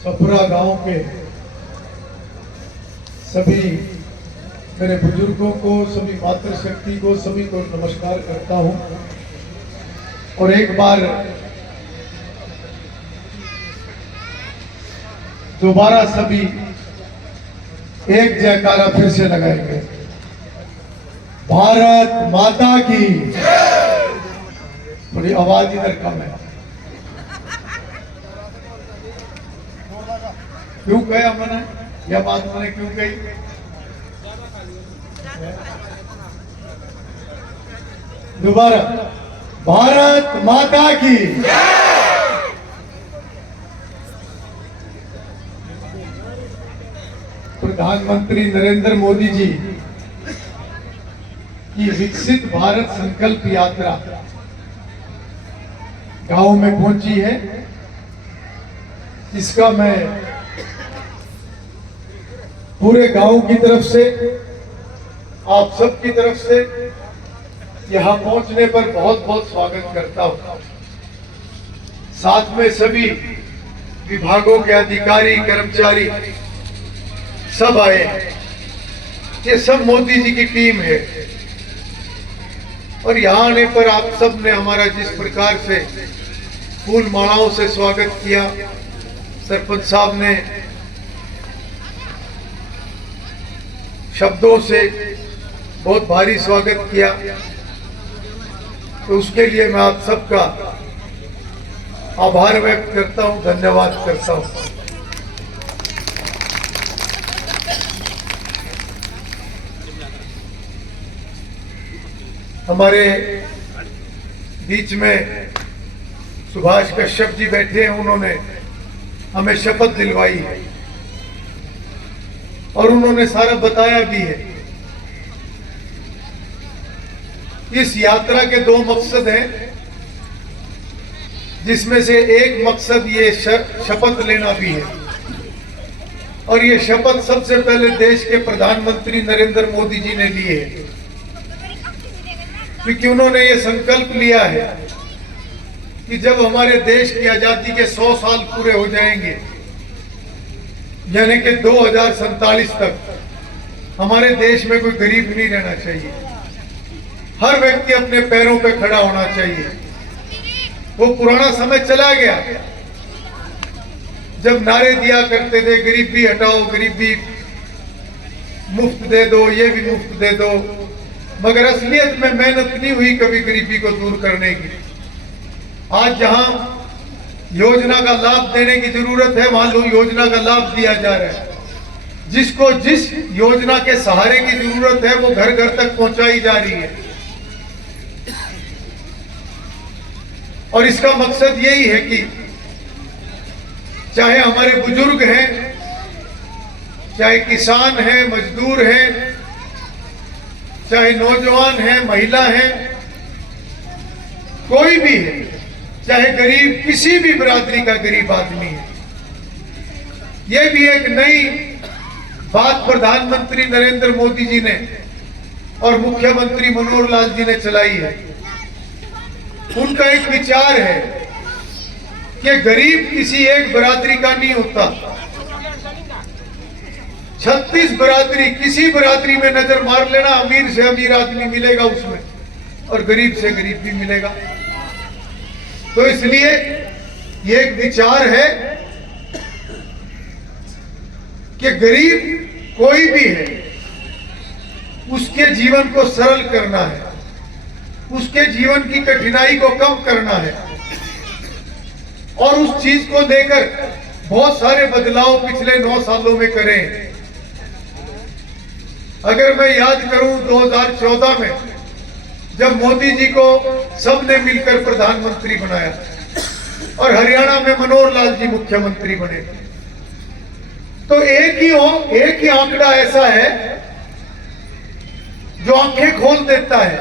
सपुरा गांव के सभी मेरे बुजुर्गों को, सभी मातृशक्ति को, सभी को नमस्कार करता हूं और एक बार दोबारा सभी एक जयकारा फिर से लगाएंगे। भारत माता की। थोड़ी आवाज इधर कम है। क्यों कहा मैंने यह बात, मैंने क्यों कही? दोबारा, भारत माता की। प्रधानमंत्री नरेंद्र मोदी जी की विकसित भारत संकल्प यात्रा गांव में पहुंची है। इसका मैं पूरे गांव की तरफ से, आप सब की तरफ से यहां पहुंचने पर बहुत बहुत स्वागत करता हूं। साथ में सभी विभागों के अधिकारी, कर्मचारी सब आए हैं। ये सब मोदी जी की टीम है और यहाँ आने पर आप सब ने हमारा जिस प्रकार से फूल मालाओं से स्वागत किया, सरपंच साहब ने शब्दों से बहुत भारी स्वागत किया, तो उसके लिए मैं आप सबका आभार व्यक्त करता हूं, धन्यवाद करता हूं। हमारे बीच में सुभाष कश्यप जी बैठे हैं, उन्होंने हमें शपथ दिलवाई है और उन्होंने सारा बताया भी है। इस यात्रा के दो मकसद हैं, जिसमें से एक मकसद ये शपथ लेना भी है और ये शपथ सबसे पहले देश के प्रधानमंत्री नरेंद्र मोदी जी ने ली है, क्योंकि उन्होंने ये संकल्प लिया है कि जब हमारे देश की आजादी के 100 साल पूरे हो जाएंगे, यानी कि 2047 तक, हमारे देश में कोई गरीब नहीं रहना चाहिए। हर व्यक्ति अपने पैरों पे खड़ा होना चाहिए। वो पुराना समय चला गया जब नारे दिया करते थे, गरीबी हटाओ, गरीबी मुफ्त दे दो, ये भी मुफ्त दे दो, मगर असलियत में मेहनत नहीं हुई कभी गरीबी को दूर करने की। आज जहां योजना का लाभ देने की जरूरत है, वहां योजना का लाभ दिया जा रहा है। जिसको जिस योजना के सहारे की जरूरत है वो घर घर तक पहुंचाई जा रही है और इसका मकसद यही है कि चाहे हमारे बुजुर्ग हैं, चाहे किसान हैं, मजदूर हैं, चाहे नौजवान है, महिला है, कोई भी है, चाहे गरीब, किसी भी बिरादरी का गरीब आदमी है। यह भी एक नई बात प्रधानमंत्री नरेंद्र मोदी जी ने और मुख्यमंत्री मनोहर लाल जी ने चलाई है। उनका एक विचार है कि गरीब किसी एक बिरादरी का नहीं होता। 36 बिरादरी, किसी बिरादरी में नजर मार लेना, अमीर से अमीर आदमी मिलेगा उसमें और गरीब से गरीब भी मिलेगा। तो इसलिए ये एक विचार है कि गरीब कोई भी है, उसके जीवन को सरल करना है, उसके जीवन की कठिनाई को कम करना है और उस चीज को लेकर बहुत सारे बदलाव पिछले 9 सालों में करें। अगर मैं याद करूं 2014 में जब मोदी जी को सबने मिलकर प्रधानमंत्री बनाया और हरियाणा में मनोहर लाल जी मुख्यमंत्री बने, तो एक ही आंकड़ा ऐसा है जो आंखें खोल देता है।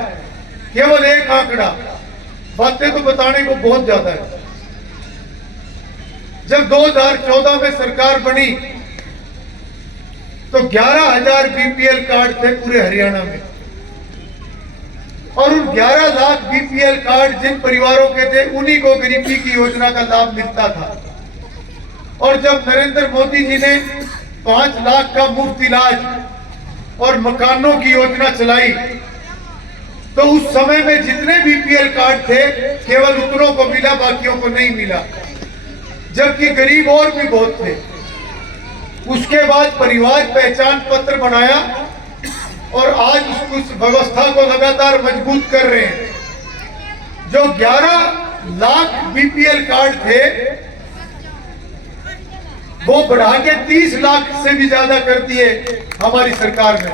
केवल एक आंकड़ा, बातें तो बताने को बहुत ज्यादा है। जब 2014 में सरकार बनी तो 11,000 बीपीएल कार्ड थे पूरे हरियाणा में और उन 11 लाख बीपीएल कार्ड जिन परिवारों के थे, उन्हीं को गरीबी की योजना का लाभ मिलता था। और जब नरेंद्र मोदी जी ने 5 लाख का मुफ्त इलाज और मकानों की योजना चलाई, तो उस समय में जितने बीपीएल कार्ड थे केवल उतनों को मिला, बाकियों को नहीं मिला, जबकि गरीब और भी बहुत थे। उसके बाद परिवार पहचान पत्र बनाया और आज उस व्यवस्था को लगातार मजबूत कर रहे हैं। जो 11 लाख बीपीएल कार्ड थे वो बढ़ा के 30 लाख से भी ज्यादा कर दिए हमारी सरकार ने।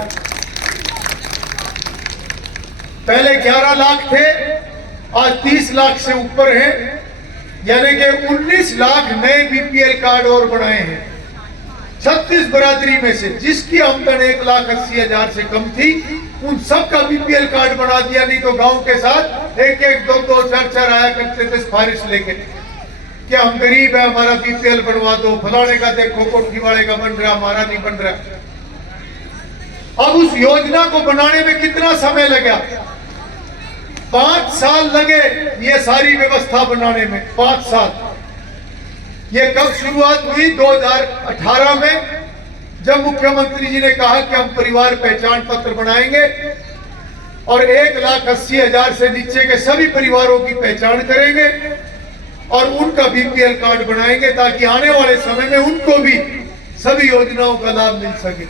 पहले 11 लाख थे, आज 30 लाख से ऊपर है, यानी कि 19 लाख नए बीपीएल कार्ड और बनाए हैं। 36 बरादरी में से जिसकी आमदन 1,80,000 से कम थी उन सब का बीपीएल कार्ड बना दिया। नहीं तो गांव के साथ 1-1, 2-2, 4-4 आया करते थे सिफारिश लेके कि हम गरीब है, हमारा बीपीएल बनवा दो, फलाने का देखो कोठी वाले का बन रहा, हमारा नहीं बन रहा। अब उस योजना को बनाने में कितना समय लगा? 5 साल लगे ये सारी व्यवस्था बनाने में, 5 साल। ये कब शुरुआत हुई? 2018 में, जब मुख्यमंत्री जी ने कहा कि हम परिवार पहचान पत्र बनाएंगे और 1,80,000 से नीचे के सभी परिवारों की पहचान करेंगे और उनका बीपीएल कार्ड बनाएंगे ताकि आने वाले समय में उनको भी सभी योजनाओं का लाभ मिल सके।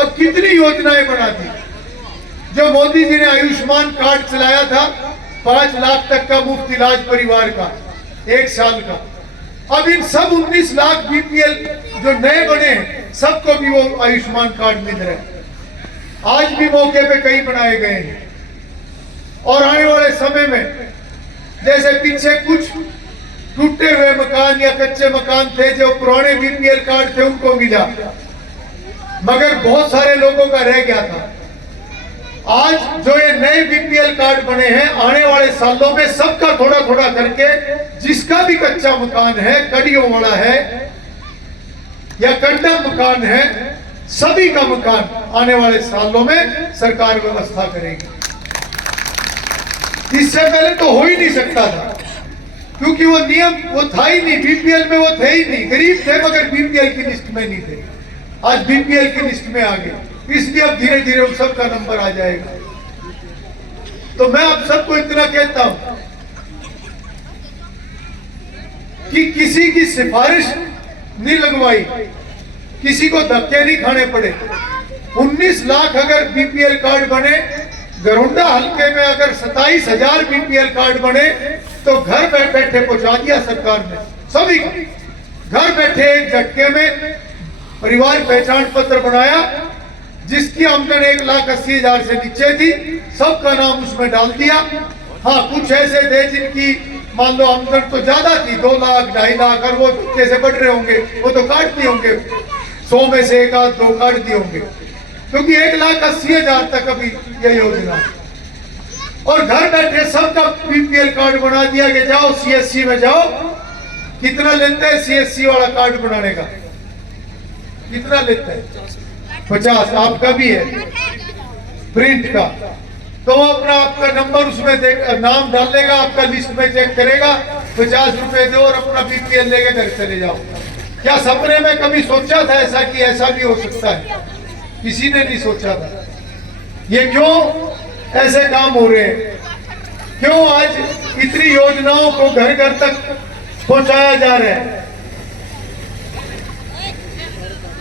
अब कितनी योजनाएं बना दी। जो मोदी जी ने आयुष्मान कार्ड चलाया था, 5 लाख तक का मुफ्त इलाज परिवार का 1 साल का, अब इन सब 19 लाख बीपीएल जो नए बने हैं सबको भी वो आयुष्मान कार्ड मिल रहे हैं। आज भी मौके पे कई बनाए गए हैं और आने वाले समय में जैसे पीछे कुछ टूटे हुए मकान या कच्चे मकान थे जो पुराने बीपीएल कार्ड थे उनको मिला, मगर बहुत सारे लोगों का रह गया था। आज जो ये नए बीपीएल कार्ड बने हैं, आने वाले सालों में सबका थोड़ा थोड़ा करके जिसका भी कच्चा मकान है, कड़ियों वाला है या कंडम मकान है, सभी का मकान आने वाले सालों में सरकार व्यवस्था करेगी। इससे पहले तो हो ही नहीं सकता था क्योंकि वो नियम वो था ही नहीं, बीपीएल में वो थे ही नहीं। गरीब थे मगर बीपीएल की लिस्ट में नहीं थे, आज बीपीएल की लिस्ट में आ गए, इसलिए अब धीरे धीरे उन सबका नंबर आ जाएगा। तो मैं आप सबको इतना कहता हूं कि किसी की सिफारिश नहीं लगवाई, किसी को धक्के नहीं खाने पड़े। 19 लाख अगर बीपीएल कार्ड बने, गरुंडा हल्के में अगर 27,000 बीपीएल कार्ड बने तो घर बैठे पहुंचा दिया सरकार ने सभी को। घर बैठे एक झटके में परिवार पहचान पत्र बनाया, जिसकी आमदन 1,80,000 से नीचे थी सबका नाम उसमें डाल दिया। हाँ, कुछ ऐसे थे जिनकी मान लो आमदन तो ज्यादा थी, 2 लाख 2.5 लाख, और वो कैसे बढ़ रहे होंगे, वो तो काट दिए होंगे, 100 में से 1-2 काट दिए होंगे, क्योंकि 1,80,000 तक अभी यह योजना। और घर बैठे सबका बीपीएल कार्ड बना दिया कि जाओ सीएससी में जाओ। कितना लेते हैं सीएससी वाला कार्ड बनाने का? कितना लेते हैं? 50। आपका भी है प्रिंट का, तो वो अपना आपका नंबर उसमें नाम डाल देगा, आपका लिस्ट में चेक करेगा, 50 रुपए दो और अपना बीपीएल लेके घर चले जाओ। क्या सपने में कभी सोचा था ऐसा कि ऐसा भी हो सकता है? किसी ने नहीं सोचा था। ये क्यों ऐसे काम हो रहे हैं? क्यों आज इतनी योजनाओं को घर घर तक पहुंचाया जा रहा है?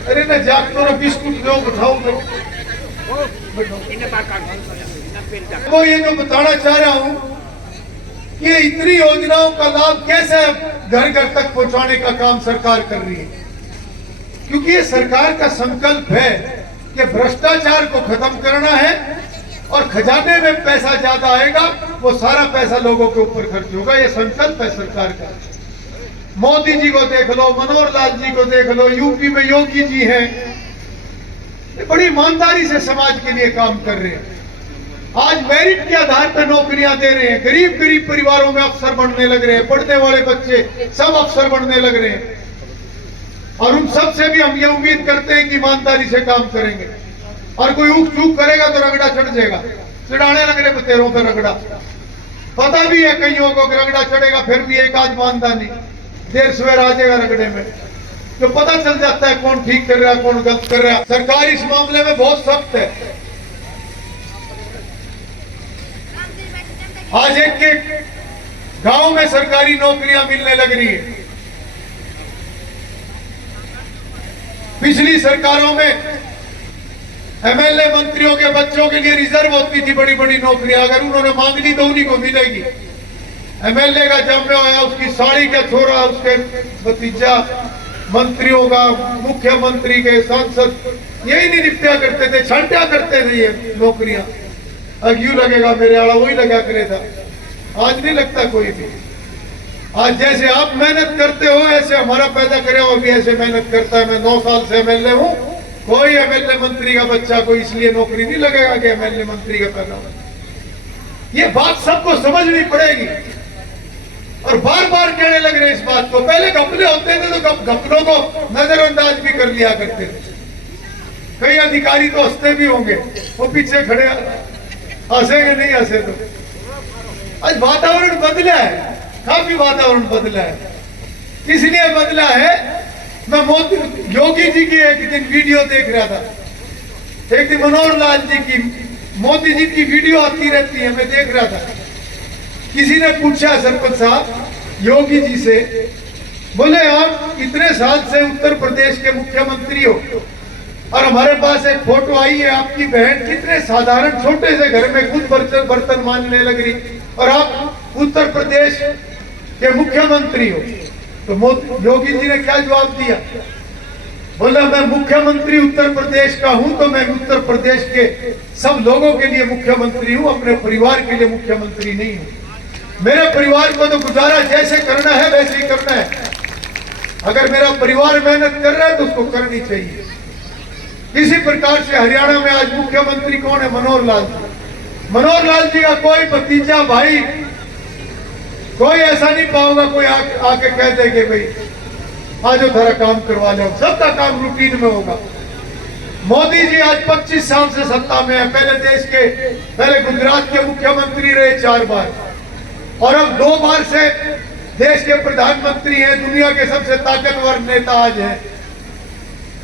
अरे ना जाग तो ना बिस्कुट दो, उठाओ वो ये जो बताना चाह रहा हूं कि इतनी योजनाओं का लाभ कैसे घर घर तक पहुंचाने का काम सरकार कर रही है, क्योंकि ये सरकार का संकल्प है कि भ्रष्टाचार को खत्म करना है और खजाने में पैसा ज्यादा आएगा, वो सारा पैसा लोगों के ऊपर खर्च होगा। ये संकल्प है सरकार का। मोदी जी को देख लो, मनोहर लाल जी को देख लो, यूपी में योगी जी हैं, बड़ी ईमानदारी से समाज के लिए काम कर रहे हैं। आज मेरिट के आधार पर नौकरियां दे रहे हैं, गरीब गरीब परिवारों में अफसर बनने लग रहे हैं, पढ़ने वाले बच्चे सब अफसर बनने लग रहे हैं। और उन सब से भी हम ये उम्मीद करते हैं कि ईमानदारी से काम करेंगे, और कोई ऊक चूक करेगा तो रगड़ा चढ़ जाएगा। चढ़ाने लग रहे तेरों पर रगड़ा, पता भी है कईयों को रगड़ा चढ़ेगा, फिर भी एक आध मानता नहीं, देर सवेर आ जाएगा रगड़े में। तो पता चल जाता है कौन ठीक कर रहा है, कौन गलत कर रहा है। सरकार इस मामले में बहुत सख्त है। आज एक गांव में सरकारी नौकरियां मिलने लग रही है। पिछली सरकारों में एमएलए मंत्रियों के बच्चों के लिए रिजर्व होती थी बड़ी बड़ी नौकरियां, अगर उन्होंने मांग ली तो उन्हीं को मिलेगी। एमएलए का जन्म होया, उसकी साड़ी का छोरा, उसके भतीजा मंत्रियों का, मुख्यमंत्री के, सांसद, यही नहीं निपटा करते थे, छंटा करते थे ये नौकरियां। अब यूं लगेगा मेरे आड़ा वही लगा करे था। आज नहीं लगता कोई भी। आज जैसे आप मेहनत करते हो ऐसे हमारा पैदा करे और भी ऐसे मेहनत करता है। मैं 9 साल से एमएलए हूँ, कोई एमएलए मंत्री का बच्चा कोई इसलिए नौकरी नहीं लगेगा कि एमएलए मंत्री का पैदा हो। ये बात सबको समझनी पड़ेगी और बार बार कहने लग रहे इस बात को। पहले घपले होते थे तो घपलों को नजरअंदाज भी कर लिया करते थे। कई अधिकारी तो हंसते भी होंगे, वो पीछे खड़े हंसेंगे नहीं हंसे तो। आज वातावरण बदला है, काफी वातावरण बदला है। इसलिए बदला है, मैं मोदी योगी जी की एक दिन वीडियो देख रहा था। एक दिन मनोहर लाल जी की, मोदी जी की वीडियो आती रहती है, मैं देख रहा था। किसी ने पूछा सरपंच साहब योगी जी से, बोले आप इतने साल से उत्तर प्रदेश के मुख्यमंत्री हो और हमारे पास एक फोटो आई है, आपकी बहन कितने साधारण छोटे से घर में खुद बर्तन मांजने लग रही और आप उत्तर प्रदेश के मुख्यमंत्री हो। तो योगी जी ने क्या जवाब दिया? बोला मैं मुख्यमंत्री उत्तर प्रदेश का हूं तो मैं उत्तर प्रदेश के सब लोगों के लिए मुख्यमंत्री हूं, अपने परिवार के लिए मुख्यमंत्री नहीं हूं। मेरे परिवार को तो गुजारा जैसे करना है वैसे ही करना है। अगर मेरा परिवार मेहनत कर रहा है तो उसको करनी चाहिए। इसी प्रकार से हरियाणा में आज मुख्यमंत्री कौन है? मनोहर लाल जी। मनोहर लाल जी का कोई भतीजा भाई कोई ऐसा नहीं पाऊंगा कोई आके कह दे कि भाई आज थारा काम करवा लो। सबका काम रूटीन में होगा। मोदी जी आज 25 साल से सत्ता में है। पहले गुजरात के मुख्यमंत्री रहे 4 बार और अब 2 बार से देश के प्रधानमंत्री हैं। दुनिया के सबसे ताकतवर नेता आज हैं।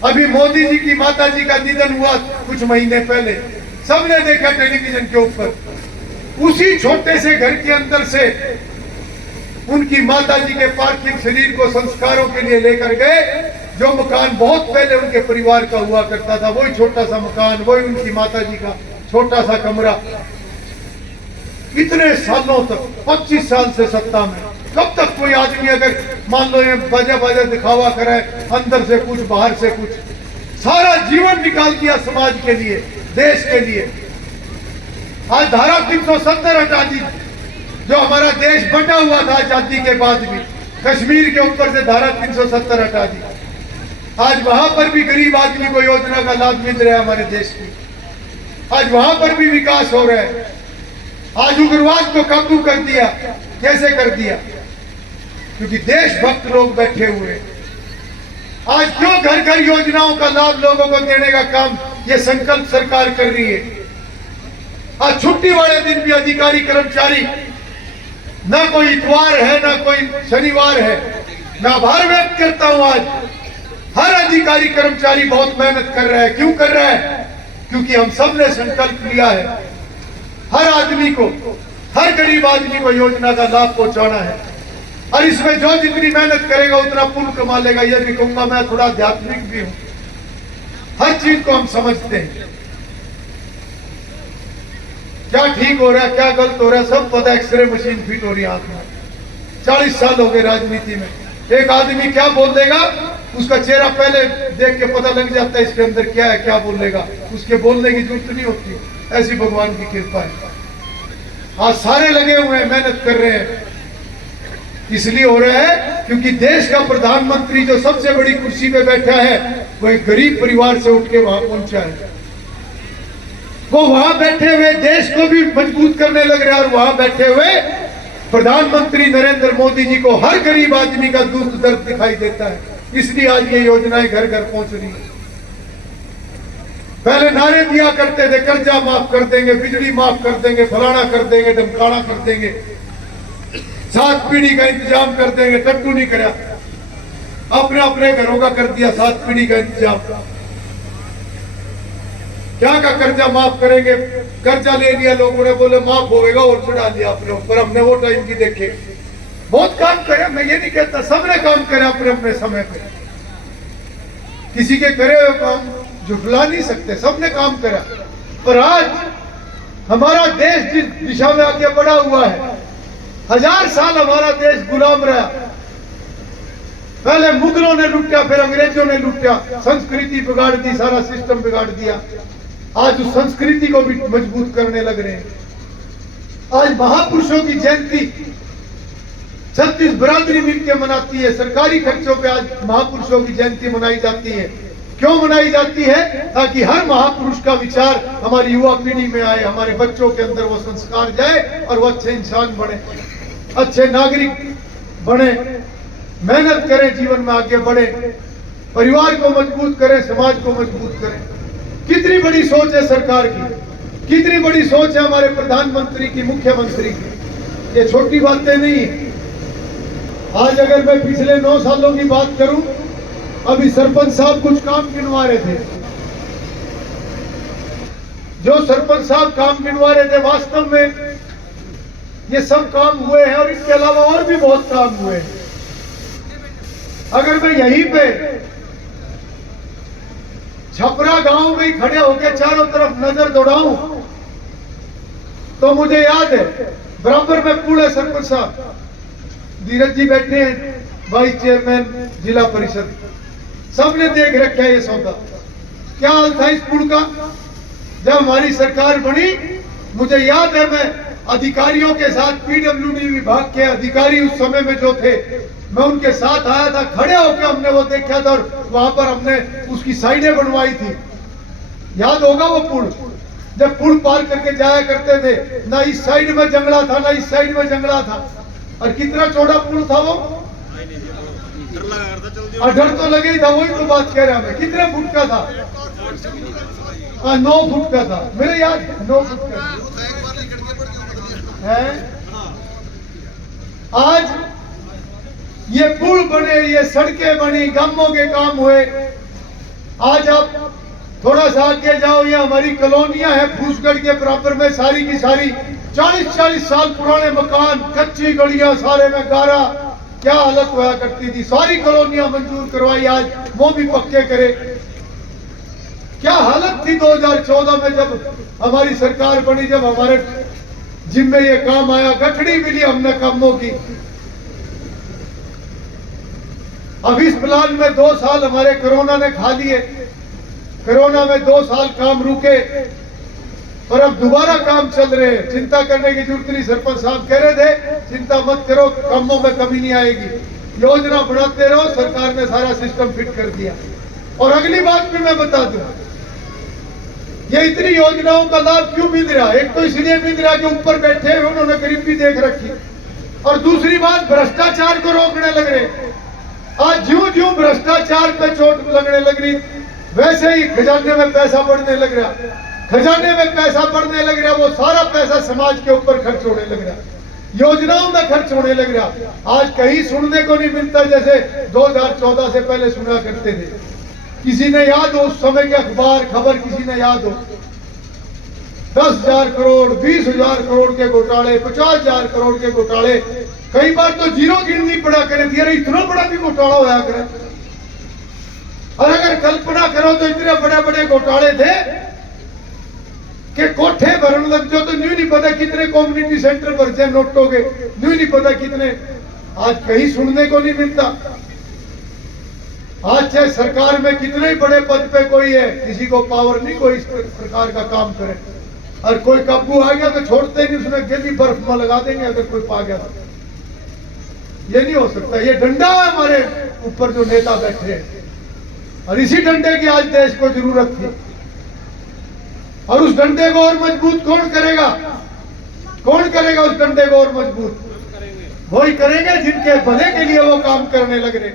अभी मोदी जी की माता जी का निधन हुआ कुछ महीने पहले, सबने देखा टेलीविजन के ऊपर। उसी छोटे से घर के अंदर से उनकी माता जी के पार्थिव शरीर को संस्कारों के लिए लेकर गए। जो मकान बहुत पहले उनके परिवार का हुआ करता था, वही छोटा सा मकान, वही उनकी माता जी का छोटा सा कमरा। इतने सालों तक, 25 साल से सत्ता में, कब तक कोई आदमी अगर मान लो ये बाजा बाजा दिखावा करे, अंदर से कुछ बाहर से कुछ, सारा जीवन निकाल दिया समाज के लिए, देश के लिए। आज धारा 370 हटा दी। जो हमारा देश बटा हुआ था आजादी के बाद भी, कश्मीर के ऊपर से धारा 370 हटा दी। आज वहां पर भी गरीब आदमी को योजना का लाभ मिल रहा है हमारे देश की। आज वहां पर भी विकास हो रहा है। आज उग्रवाद को काबू कर दिया। कैसे कर दिया? क्योंकि देशभक्त लोग बैठे हुए। आज क्यों घर घर योजनाओं का लाभ लोगों को देने का काम ये संकल्प सरकार कर रही है। आज छुट्टी वाले दिन भी अधिकारी कर्मचारी, ना कोई इतवार है ना कोई शनिवार है। मैं आभार व्यक्त करता हूं। आज हर अधिकारी कर्मचारी बहुत मेहनत कर रहा है। क्यों कर रहा है? क्योंकि हम सब ने संकल्प लिया है हर आदमी को, हर गरीब आदमी को योजना का लाभ पहुंचाना है। और इसमें जो जितनी मेहनत करेगा उतना पुण्य कमा लेगा। यह भी कहूंगा, मैं थोड़ा आध्यात्मिक भी हूं। हर चीज को हम समझते हैं, क्या ठीक हो रहा है क्या गलत हो रहा है सब पता। एक्सरे मशीन फिट हो रही है आंख में। 40 साल हो गए राजनीति में। एक आदमी क्या बोल देगा, उसका चेहरा पहले देख के पता लग जाता है इसके अंदर क्या है, क्या बोलेगा। उसके बोलने की जरूरत नहीं होती। ऐसी भगवान की कृपा है। आज सारे लगे हुए हैं, मेहनत कर रहे हैं। इसलिए हो रहा है क्योंकि देश का प्रधानमंत्री जो सबसे बड़ी कुर्सी पे बैठा है वो एक गरीब परिवार से उठ के वहां पहुंचा है। वो वहां बैठे हुए देश को भी मजबूत करने लग रहे हैं। और वहां बैठे हुए प्रधानमंत्री नरेंद्र मोदी जी को हर गरीब आदमी का दुख दर्द दिखाई देता है। इसलिए आज ये योजनाएं घर घर पहुंच रही है। पहले नारे दिया करते थे, कर्जा माफ कर देंगे, बिजली माफ कर देंगे, फलाना कर देंगे, धमकाना कर देंगे, 7 पीढ़ी का इंतजाम कर देंगे। टट्टू नहीं करा। अपने अपने घरों का कर दिया 7 पीढ़ी का इंतजाम। क्या का कर्जा माफ करेंगे? कर्जा ले लिया लोगों ने, बोले माफ होगा और चढ़ा लिया अपने ऊपर। हमने वो टाइम की देखे, बहुत काम करे, मैं ये नहीं कहता, सबने काम करे अपने अपने समय पे। किसी के करे हुए काम झुठला नहीं सकते, सबने काम करा। पर आज हमारा देश जिस दिशा में आगे बढ़ा हुआ है, 1000 साल हमारा देश गुलाम रहा। पहले मुगलों ने लूटा, फिर अंग्रेजों ने लूटा, संस्कृति बिगाड़ दी, सारा सिस्टम बिगाड़ दिया। आज उस संस्कृति को भी मजबूत करने लग रहे हैं। आज महापुरुषों की जयंती 36 बिरादरी मिलकर मनाती है। सरकारी खर्चों पे आज महापुरुषों की जयंती मनाई जाती है। क्यों मनाई जाती है? ताकि हर महापुरुष का विचार हमारी युवा पीढ़ी में आए, हमारे बच्चों के अंदर वो संस्कार जाए और वो अच्छे इंसान बने, अच्छे नागरिक बने, मेहनत करें, जीवन में आगे बढ़े, परिवार को मजबूत करें, समाज को मजबूत करें। कितनी बड़ी सोच है सरकार की, कितनी बड़ी सोच है हमारे प्रधानमंत्री की, मुख्यमंत्री की। ये छोटी बातें नहीं है। आज अगर मैं पिछले 9 सालों की बात करूं, अभी सरपंच साहब कुछ काम गिनवा रहे थे। जो सरपंच साहब काम गिनवा रहे थे, वास्तव में ये सब काम हुए हैं और इसके अलावा और भी बहुत काम हुए हैं। अगर मैं यहीं पे छपरा गांव में ही खड़े होकर चारों तरफ नजर दौड़ाऊं तो मुझे याद है, बराबर में पूरे सरपंच साहब धीरज जी बैठे हैं, वाइस चेयरमैन जिला परिषद, सबने देख रखा है ये सौदा। क्या हाल था इस पुल का जब हमारी सरकार बनी? मुझे याद है, मैं अधिकारियों के साथ, पीडब्ल्यूडी विभाग के अधिकारी उस समय में जो थे, मैं उनके साथ आया था। खड़े होकर हमने वो देखा था और वहां पर हमने उसकी साइडें बनवाई थी। याद होगा वो पुल, जब पुल पार करके जाया करते थे, ना इस साइड में जंगला था ना इस साइड में जंगला था। और कितना चौड़ा पुल था वो, और डर तो लगे ही था। वही तो बात कह रहे हैं, कितने फुट का था? 9 फुट का था, मेरे याद है 9 फुट का है। आज ये पुल बने, ये सड़कें बनी, गांवों के काम हुए। आज आप थोड़ा सा आगे जाओ, ये हमारी कॉलोनियां हैं फूसगढ़ के बराबर में, सारी की सारी 40-40 साल पुराने मकान, कच्ची गलियां, सारे में गारा, क्या हालत हुआ करती थी। सारी कॉलोनियां मंजूर करवाई, आज वो भी पक्के करे। क्या हालत थी 2014 में जब हमारी सरकार बनी, जब हमारे जिम्मे ये काम आया, गठड़ी मिली हमने कामों की। अब इस प्लान में 2 साल हमारे कोरोना ने खा लिए। कोरोना में 2 साल काम रुके, पर अब दोबारा काम चल रहे हैं। चिंता करने की जरूरत नहीं। सरपंच साहब कह रहे थे, चिंता मत करो, कामों में कमी नहीं आएगी, योजना बढ़ाते रहो। सरकार ने सारा सिस्टम फिट कर दिया। और अगली बात भी मैं बता दूं, ये इतनी योजनाओं का लाभ क्यों मिल रहा है? एक तो इसलिए मिल रहा है कि ऊपर बैठे हुए उन्होंने गरीबी देख रखी, और दूसरी बात, भ्रष्टाचार को रोकने लग रहे। आज ज्यों ज्यों भ्रष्टाचार पे चोट लगने लग रही, वैसे ही खजाने में पैसा बढ़ने लग रहा। खजाने में पैसा बढ़ने लग रहा, वो सारा पैसा समाज के ऊपर खर्च होने लग रहा, योजनाओं में खर्च होने लग रहा। आज कहीं सुनने को नहीं मिलता जैसे 2014 से पहले सुना करते थे। किसी ने याद हो उस समय के अखबार खबर, किसी ने याद हो 10,000 करोड़, 20,000 करोड़ के घोटाले, 50,000 करोड़ के घोटाले, कई बार तो जीरो गिननी पड़ा करे थी। अरे इतना बड़ा भी घोटाला होया करे। और अगर कल्पना करो तो इतने बड़े बड़े घोटाले थे कि कोठे भरने लग जो, तो न्यू नहीं पता कितने कम्युनिटी सेंटर भर जाए नोटों के, न्यू नहीं पता कितने। आज कहीं सुनने को नहीं मिलता। आज चाहे सरकार में कितने ही बड़े पद पे कोई है, किसी को पावर नहीं कोई इस प्रकार का काम करे। और कोई काबू आ गया तो छोड़ते नहीं, उसमें गली बर्फ में लगा देंगे अगर कोई पा गया तो। ये नहीं हो सकता। ये डंडा है हमारे ऊपर जो नेता बैठे हैं, और इसी डंडे की आज देश को जरूरत थी। और उस डंडे को और मजबूत कौन करेगा? कौन करेगा उस डंडे को और मजबूत? वही करेंगे जिनके भले के लिए वो काम करने लग रहे।